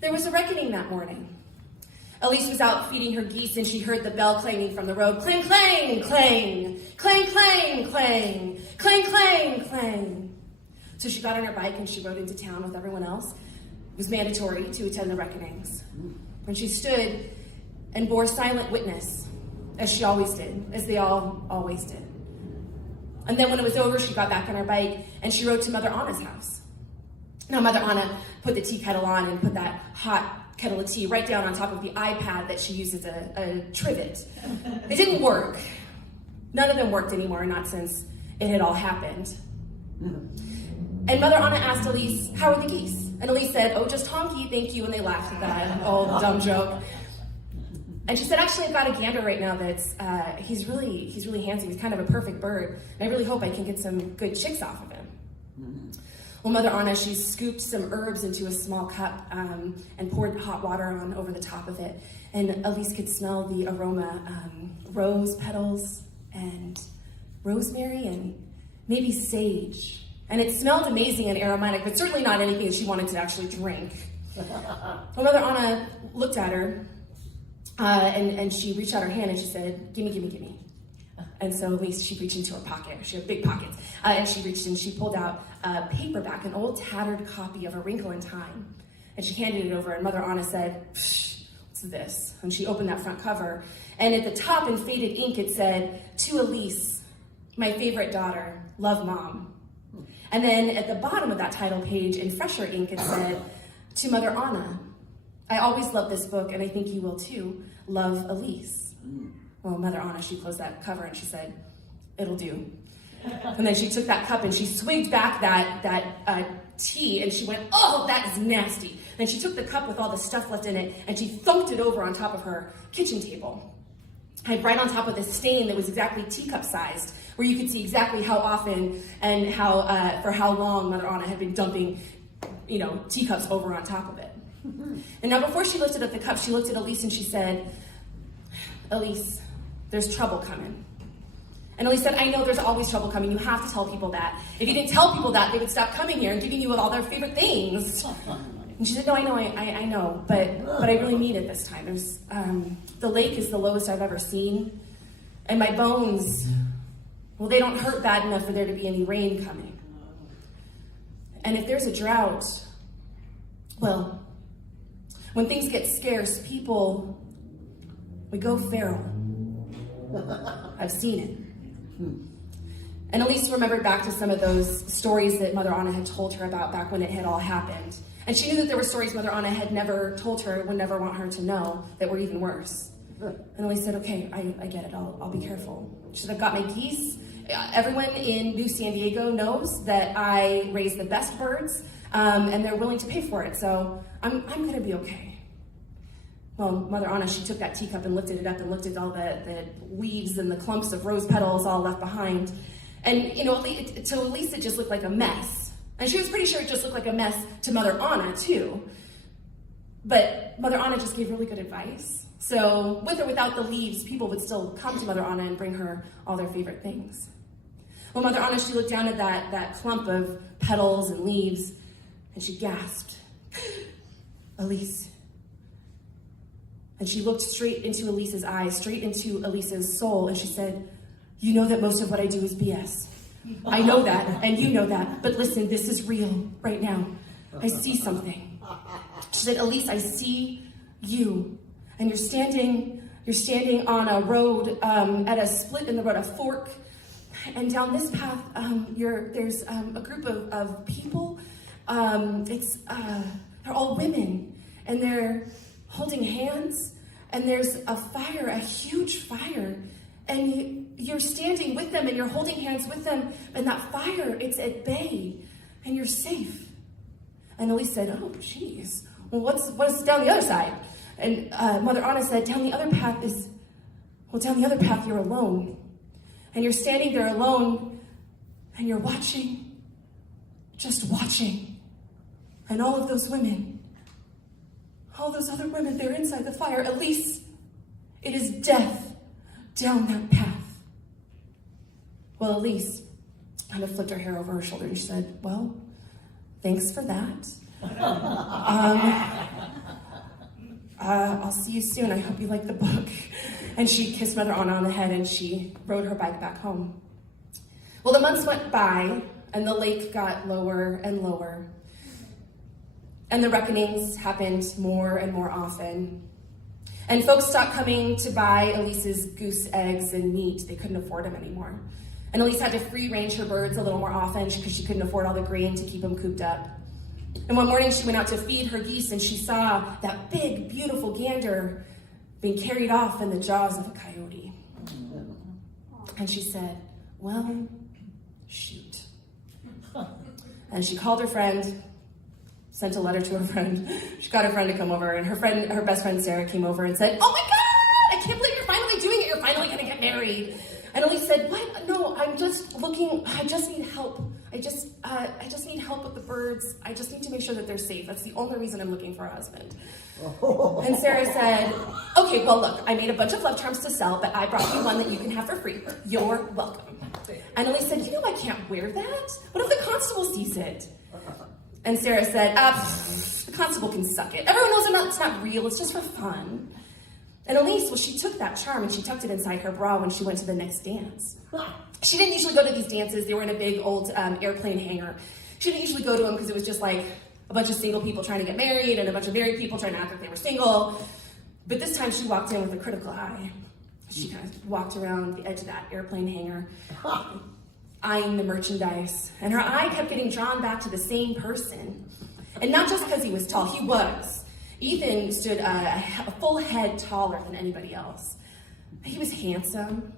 There was a reckoning that morning. Elise was out feeding her geese and she heard the bell clanging from the road. Clang, clang, clang, clang, clang, clang, clang, clang, clang. So she got on her bike and she rode into town with everyone else. It was mandatory to attend the reckonings. When she stood and bore silent witness, as she always did, as they all always did. And then when it was over, she got back on her bike and she rode to Mother Anna's house. Now, Mother Anna put the tea kettle on and put that hot kettle of tea right down on top of the iPad that she used as a trivet. It didn't work. None of them worked anymore, not since it had all happened. And Mother Anna asked Elise, how are the geese? And Elise said, oh, just honky, thank you. And they laughed at that old dumb joke. And she said, actually, I've got a gander right now that's, he's really handsome. He's kind of a perfect bird. And I really hope I can get some good chicks off of him. Well, Mother Anna, she scooped some herbs into a small cup and poured hot water on over the top of it. And Elise could smell the aroma, rose petals and rosemary and maybe sage. And it smelled amazing and aromatic, but certainly not anything that she wanted to actually drink. Well, Mother Anna looked at her and she reached out her hand and she said, gimme, gimme, gimme. And so Elise, she reached into her pocket. She had big pockets. And she reached and she pulled out a paperback, an old tattered copy of A Wrinkle in Time. And she handed it over and Mother Anna said, what's this? And she opened that front cover. And at the top in faded ink, it said, to Elise, my favorite daughter, love Mom. And then at the bottom of that title page in fresher ink, it said, to Mother Anna, I always loved this book and I think you will too, love Elise. Well, Mother Anna, she closed that cover and she said, it'll do. And then she took that cup and she swigged back that tea and she went, oh, that is nasty. Then she took the cup with all the stuff left in it and she thumped it over on top of her kitchen table. Right on top of this stain that was exactly teacup sized, where you could see exactly how often and how for how long Mother Anna had been dumping, teacups over on top of it. And now before she lifted up the cup, she looked at Elise and she said, Elise, there's trouble coming. And Elise said, I know there's always trouble coming. You have to tell people that. If you didn't tell people that, they would stop coming here and giving you all their favorite things. And she said, no, I know, but I really mean it this time. There's, the lake is the lowest I've ever seen. And my bones, well, they don't hurt bad enough for there to be any rain coming. And if there's a drought, well, when things get scarce, people, we go feral. I've seen it. And Elise remembered back to some of those stories that Mother Anna had told her about back when it had all happened. And she knew that there were stories Mother Anna had never told her, would never want her to know, that were even worse. And Elise said, okay, I get it, I'll be careful. She said, I've got my geese. Everyone in New San Diego knows that I raise the best birds, and they're willing to pay for it, so I'm gonna be okay. Well, Mother Anna, she took that teacup and lifted it up and looked at all the leaves and the clumps of rose petals all left behind. And, to Elise, it just looked like a mess. And she was pretty sure it just looked like a mess to Mother Anna, too. But Mother Anna just gave really good advice. So with or without the leaves, people would still come to Mother Anna and bring her all their favorite things. Well, Mother Anna, she looked down at that clump of petals and leaves, and she gasped, Elise. And she looked straight into Elise's eyes, straight into Elise's soul, and she said, you know that most of what I do is BS. I know that, and you know that, but listen, this is real right now. I see something. She said, Elise, I see you, and you're standing on a road, at a split in the road, a fork, and down this path, there's a group of people. They're all women, and they're holding hands, and there's a fire, a huge fire, and you're standing with them and you're holding hands with them, and that fire, it's at bay, and you're safe. And Elise said, oh, geez, well, what's down the other side? And Mother Anna said, down the other path you're alone. And you're standing there alone, and you're watching, just watching. And all of those women, all those other women, they're inside the fire. Elise, it is death down that path. Well, Elise kind of flipped her hair over her shoulder and she said, well, thanks for that. I'll see you soon. I hope you like the book. And she kissed Mother Anna on the head and she rode her bike back home. Well, the months went by and the lake got lower and lower. And the reckonings happened more and more often. And folks stopped coming to buy Elise's goose eggs and meat. They couldn't afford them anymore. And Elise had to free range her birds a little more often because she couldn't afford all the grain to keep them cooped up. And one morning she went out to feed her geese and she saw that big, beautiful gander being carried off in the jaws of a coyote. And she said, well, shoot. And she called her friend, sent a letter to her friend. She got her friend to come over, and her best friend Sarah came over and said, oh my God, I can't believe you're finally doing it. You're finally gonna get married. And Elise said, what? No, I just need help. I just need help with the birds. I just need to make sure that they're safe. That's the only reason I'm looking for a husband. And Sarah said, okay, well look, I made a bunch of love charms to sell, but I brought you one that you can have for free. You're welcome. And Elise said, I can't wear that. What if the constable sees it? And Sarah said, the constable can suck it. Everyone knows it's not real, it's just for fun. And Elise, well, she took that charm and she tucked it inside her bra when she went to the next dance. She didn't usually go to these dances. They were in a big old airplane hangar. She didn't usually go to them because it was just like a bunch of single people trying to get married and a bunch of married people trying to act like they were single. But this time she walked in with a critical eye. She kind of walked around the edge of that airplane hangar, eyeing the merchandise. And her eye kept getting drawn back to the same person. And not just because he was tall, he was. Ethan stood a full head taller than anybody else. He was handsome.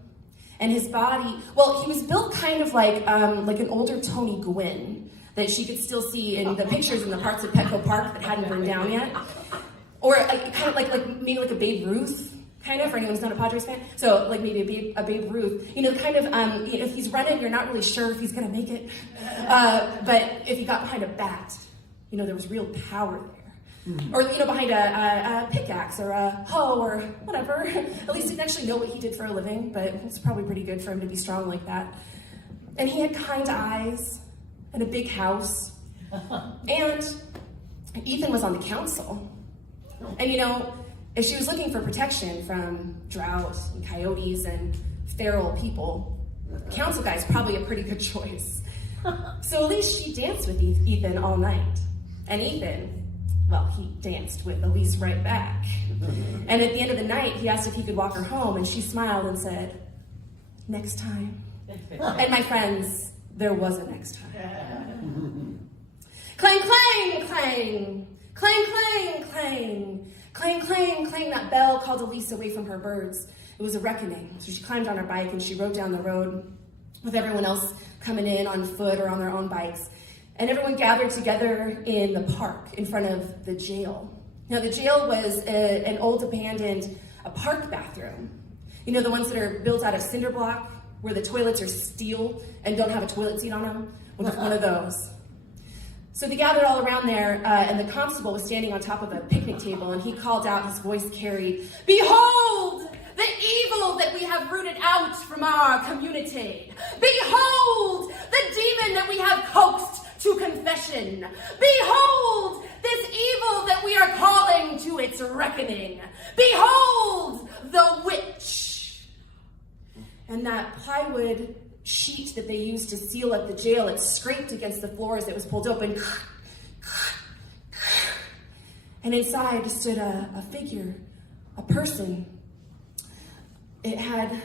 And his body, well, he was built kind of like an older Tony Gwynn that she could still see in the pictures in the parts of Petco Park that hadn't burned down yet. Or kind of maybe like a Babe Ruth, kind of, for anyone who's not a Padres fan. So like maybe a Babe Ruth. Kind of, if he's running, you're not really sure if he's going to make it. But if he got behind a bat, there was real power there. Or, behind a pickaxe or a hoe or whatever. At least he didn't actually know what he did for a living, but it's probably pretty good for him to be strong like that. And he had kind eyes and a big house. And Ethan was on the council. And, if she was looking for protection from drought and coyotes and feral people, the council guy's probably a pretty good choice. So at least she danced with Ethan all night. And Ethan, well, he danced with Elise right back. And at the end of the night, he asked if he could walk her home, and she smiled and said, next time. And my friends, there was a next time. Clang, clang, clang. Clang, clang, clang. Clang, clang, clang. That bell called Elise away from her birds. It was a reckoning. So she climbed on her bike, and she rode down the road with everyone else coming in on foot or on their own bikes. And everyone gathered together in the park in front of the jail. Now, the jail was an old abandoned park bathroom. The ones that are built out of cinder block, where the toilets are steel and don't have a toilet seat on them? One of those. So they gathered all around there, and the constable was standing on top of a picnic table, and he called out, his voice carried, behold! The evil that we have rooted out from our community. Behold! The demon that we have coaxed to confession. Behold, this evil that we are calling to its reckoning. Behold, the witch. And that plywood sheet that they used to seal up the jail, it scraped against the floor as it was pulled open. And inside stood a figure, a person. It had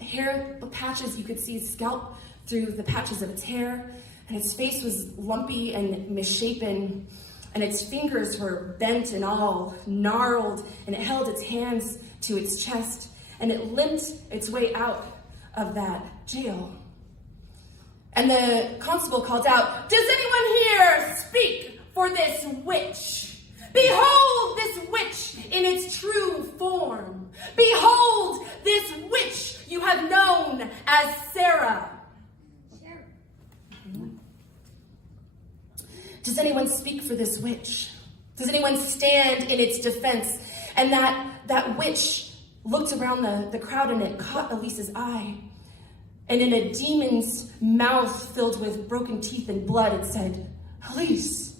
hair patches. You could see his scalp through the patches of its hair. And its face was lumpy and misshapen, and its fingers were bent and all gnarled, and it held its hands to its chest, and it limped its way out of that jail. And the constable called out, does anyone here speak for this witch? Behold this witch in its true form. Behold this witch you have known as Sarah. Does anyone speak for this witch? Does anyone stand in its defense? And that witch looked around the crowd, and it caught Elise's eye. And in a demon's mouth filled with broken teeth and blood, it said, Elise,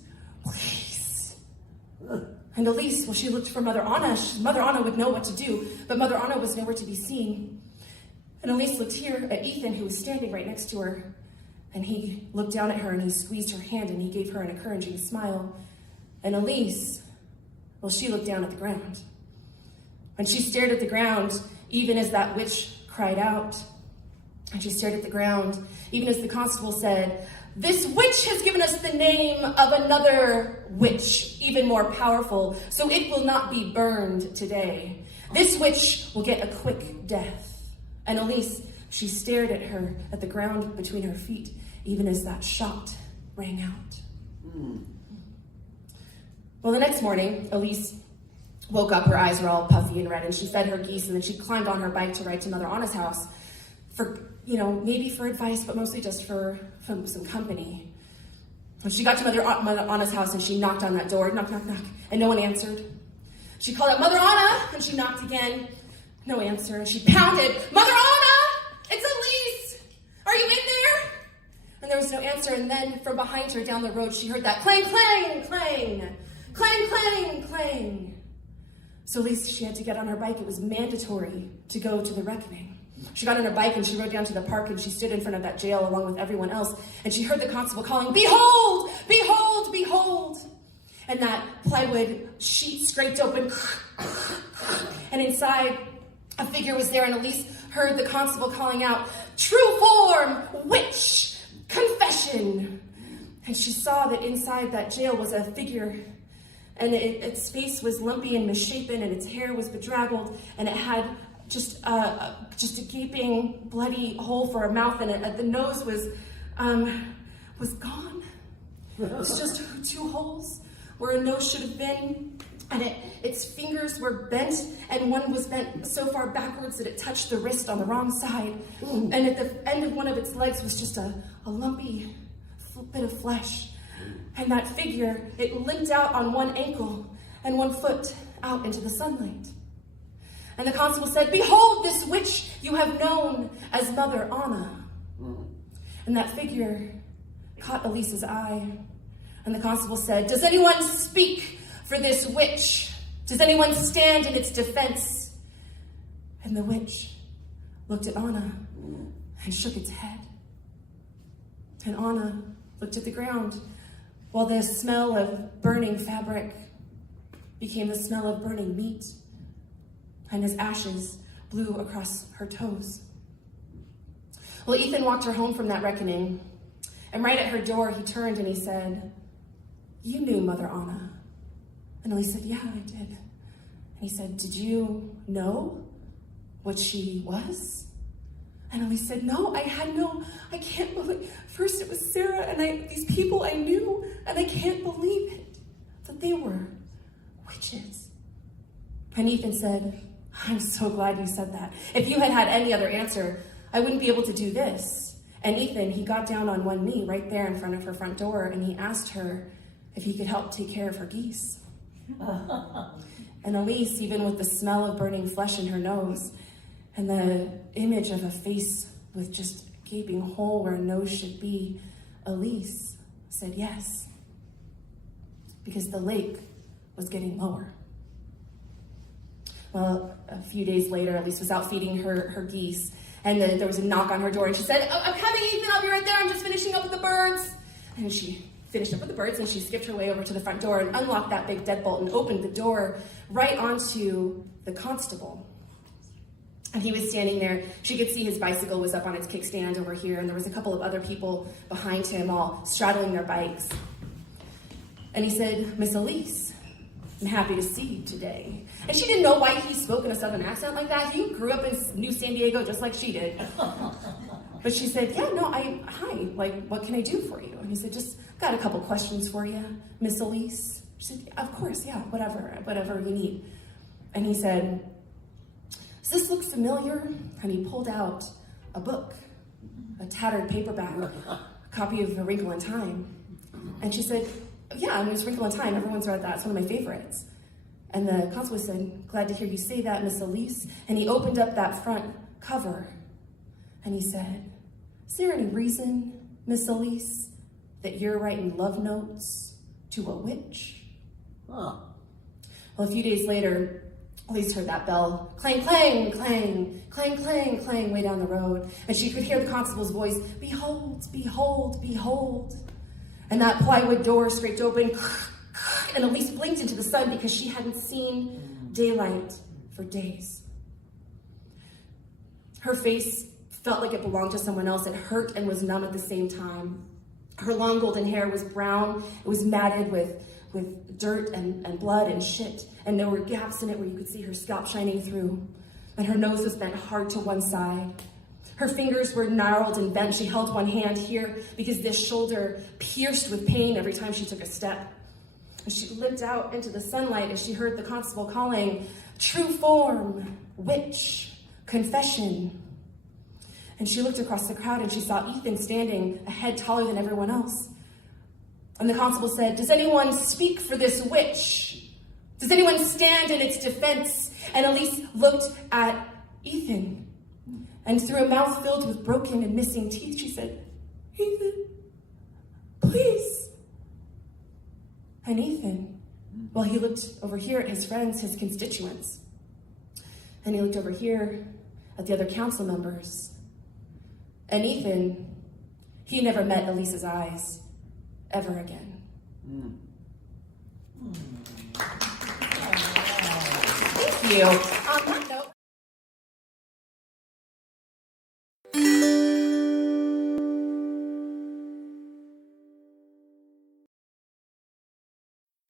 And Elise, well, she looked for Mother Anna. Mother Anna would know what to do, but Mother Anna was nowhere to be seen. And Elise looked here at Ethan, who was standing right next to her. And he looked down at her and he squeezed her hand and he gave her an encouraging smile. And Elise, well, she looked down at the ground. And she stared at the ground, even as that witch cried out. And she stared at the ground, even as the constable said, "This witch has given us the name of another witch, even more powerful, so it will not be burned today. This witch will get a quick death." And Elise, she stared at the ground between her feet, even as that shot rang out. Well, the next morning, Elise woke up, her eyes were all puffy and red, and she fed her geese, and then she climbed on her bike to ride to Mother Anna's house for, maybe for advice, but mostly just for some company. When she got to Mother Anna's house and she knocked on that door, knock, knock, knock, and no one answered. She called out, "Mother Anna," and she knocked again, no answer, and she pounded, "Mother Anna, it's Elise, are you in there?" And there was no answer, and then from behind her down the road, she heard that clang, clang, clang, clang, clang, clang. So Elise, she had to get on her bike. It was mandatory to go to the reckoning. She got on her bike and she rode down to the park and she stood in front of that jail along with everyone else. And she heard the constable calling, "Behold, behold, behold." And that plywood sheet scraped open. And inside, a figure was there. And Elise heard the constable calling out, "True form, witch, confession." And she saw that inside that jail was a figure. And its face was lumpy and misshapen, and its hair was bedraggled, and it had just a gaping, bloody hole for a mouth, and the nose was gone. It was just 2 holes where a nose should have been, and its fingers were bent, and one was bent so far backwards that it touched the wrist on the wrong side. And at the end of one of its legs was just a lumpy bit of flesh. And that figure, it limped out on one ankle and one foot out into the sunlight. And the constable said, "Behold this witch you have known as Mother Anna." And that figure caught Elise's eye. And the constable said, "Does anyone speak for this witch? Does anyone stand in its defense?" And the witch looked at Anna and shook its head. And Anna looked at the ground, while the smell of burning fabric became the smell of burning meat, and as ashes blew across her toes. Well, Ethan walked her home from that reckoning, and right at her door, he turned and he said, "You knew Mother Anna." And Elise said, "Yeah, I did." And he said, "Did you know what she was?" And Elise said, "No, I can't believe. First it was Sarah and these people I knew, and I can't believe it, that they were witches." And Ethan said, "I'm so glad you said that. If you had any other answer, I wouldn't be able to do this." And Ethan, he got down on one knee right there in front of her front door, and he asked her if he could help take care of her geese. And Elise, even with the smell of burning flesh in her nose, and the image of a face with just a gaping hole where a nose should be, Elise said yes, because the lake was getting lower. Well, a few days later, Elise was out feeding her geese, and there was a knock on her door, and she said, "Oh, I'm coming, Ethan, I'll be right there, I'm just finishing up with the birds." And she finished up with the birds, and she skipped her way over to the front door and unlocked that big deadbolt and opened the door right onto the constable. And he was standing there. She could see his bicycle was up on its kickstand over here, and there was a couple of other people behind him all straddling their bikes. And he said, "Miss Elise, I'm happy to see you today." And she didn't know why he spoke in a southern accent like that. He grew up in New San Diego just like she did. But she said, "Yeah, no, hi, like, what can I do for you?" And he said, "Just got a couple questions for you, Miss Elise." She said, "Of course, yeah, whatever you need." And he said, "Does this look familiar?" And he pulled out a book, a tattered paperback, a copy of A Wrinkle in Time. And she said, "Yeah, I mean, it's Wrinkle in Time. Everyone's read that. It's one of my favorites." And the constable said, "Glad to hear you say that, Miss Elise." And he opened up that front cover and he said, "Is there any reason, Miss Elise, that you're writing love notes to a witch?" Huh. Well, a few days later, Elise heard that bell clang, clang, clang, clang, clang, clang way down the road. And she could hear the constable's voice, behold, behold, behold. And that plywood door scraped open, and Elise blinked into the sun because she hadn't seen daylight for days. Her face felt like it belonged to someone else. It hurt and was numb at the same time. Her long golden hair was brown. It was matted with dirt and blood and shit. And there were gaps in it where you could see her scalp shining through. And her nose was bent hard to one side. Her fingers were gnarled and bent. She held one hand here because this shoulder pierced with pain every time she took a step. And she limped out into the sunlight as she heard the constable calling, true form, witch, confession. And she looked across the crowd and she saw Ethan standing a head taller than everyone else. And the constable said, does anyone speak for this witch? Does anyone stand in its defense? And Elise looked at Ethan. And through a mouth filled with broken and missing teeth, she said, Ethan, please. And Ethan, well, he looked over here at his friends, his constituents. And he looked over here at the other council members. And Ethan, he never met Elise's eyes ever again. Thank you.